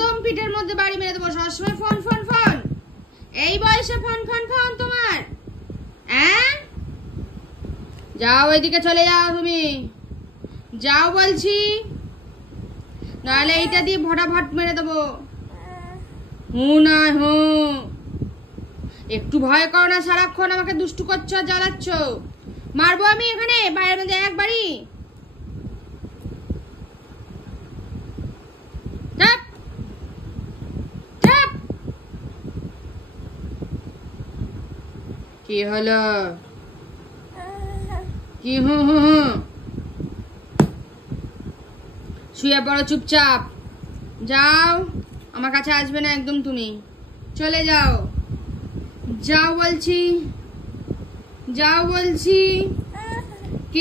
একদম পিঠের মধ্যে বাড়ি মেরে দেবো। সবসময় ফোন ফোন ফোন, এই বয়সে ফোন ফোন ফোন তোমার? হ্যাঁ, যাও ওইদিকে চলে যাও, তুমি যাও বলছি, নাহলে এইটা দিয়ে ভটাভট মেরে দেবো। না একটু ভয় করো না, সারাক্ষণ আমাকে দুষ্টু করছো, জ্বালাচ্ছ। মারবো আমি এখানে বাইরের মধ্যে একবারই। কি হলো? কি শুয়ে পড়ো চুপচাপ। যাও, আমার কাছে আসবে না একদম, তুমি চলে যাও। যাও বলছি, যাও বলছি।